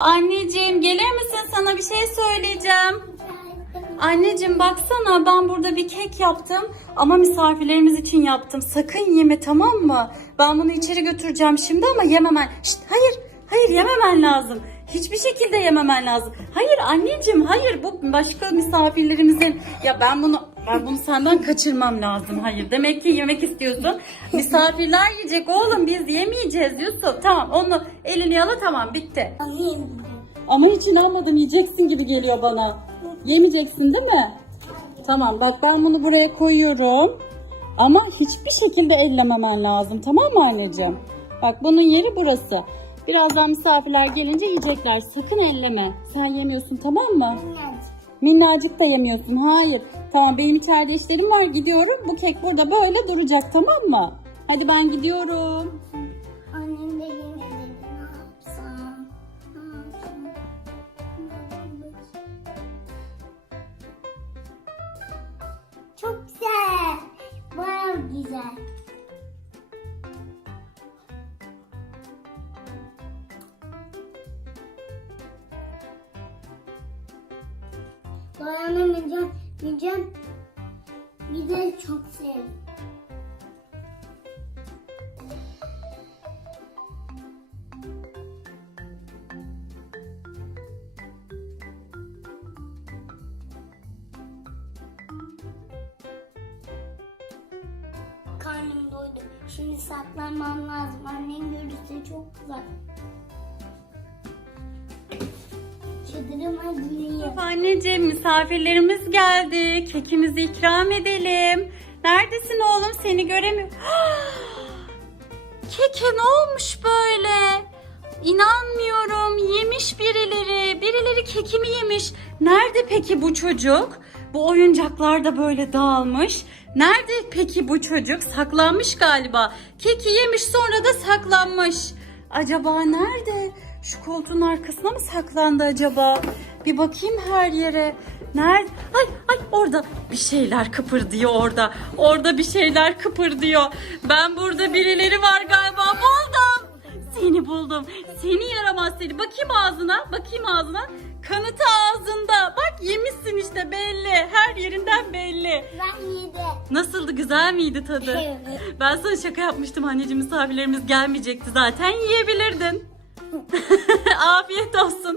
Anneciğim gelir misin sana bir şey söyleyeceğim. Anneciğim baksana ben burada bir kek yaptım ama misafirlerimiz için yaptım. Sakın yeme tamam mı? Ben bunu içeri götüreceğim şimdi ama yememen. Şşt, hayır hayır yememen lazım. Hiçbir şekilde yememen lazım. Hayır anneciğim hayır bu başka misafirlerimizin. Ya ben bunu ben bunu senden kaçırmam lazım. Hayır demek ki yemek istiyorsun. Misafirler yiyecek oğlum biz yemeyeceğiz Yusuf. Tamam onu elini yala tamam bitti. Ama hiç inanmadım yiyeceksin gibi geliyor bana. Yemeyeceksin değil mi? Tamam bak ben bunu buraya koyuyorum. Ama hiçbir şekilde ellememen lazım tamam mı anneciğim? Bak bunun yeri burası. Birazdan misafirler gelince yiyecekler. Sakın elleme. Sen yemiyorsun tamam mı? Minnacık da yemiyorsun. Hayır. Tamam benim içeride işlerim var gidiyorum. Bu kek burada böyle duracak tamam mı? Hadi ben gidiyorum. Dayanamayacağım. Yiyeceğim. Bir de çok sevdim. Karnım doydu. Şimdi saklanmam lazım. Annem görürse çok kızar. Anneciğim misafirlerimiz geldi. Kekimizi ikram edelim. Neredesin oğlum? Seni göremiyorum. Keke ne olmuş böyle? İnanmıyorum. Yemiş birileri. Birileri kekimi yemiş. Nerede peki bu çocuk? Bu oyuncaklar da böyle dağılmış. Nerede peki bu çocuk? Saklanmış galiba. Keki yemiş sonra da saklanmış. Acaba nerede? Şu koltuğun arkasına mı saklandı acaba? Bir bakayım her yere. Nerede? Ay ay orada bir şeyler kıpırdıyor orada. Orada bir şeyler kıpırdıyor. Ben burada birileri var galiba. Buldum. Seni buldum. Seni yaramaz seni. Bakayım ağzına. Bakayım ağzına. Kanıtı ağzında. Bak yemişsin işte belli. Her yerinden belli. Ben yedim. Nasıldı? Güzel miydi tadı? Ben sana şaka yapmıştım anneciğim misafirlerimiz gelmeyecekti zaten yiyebilirdin. Afiyet olsun.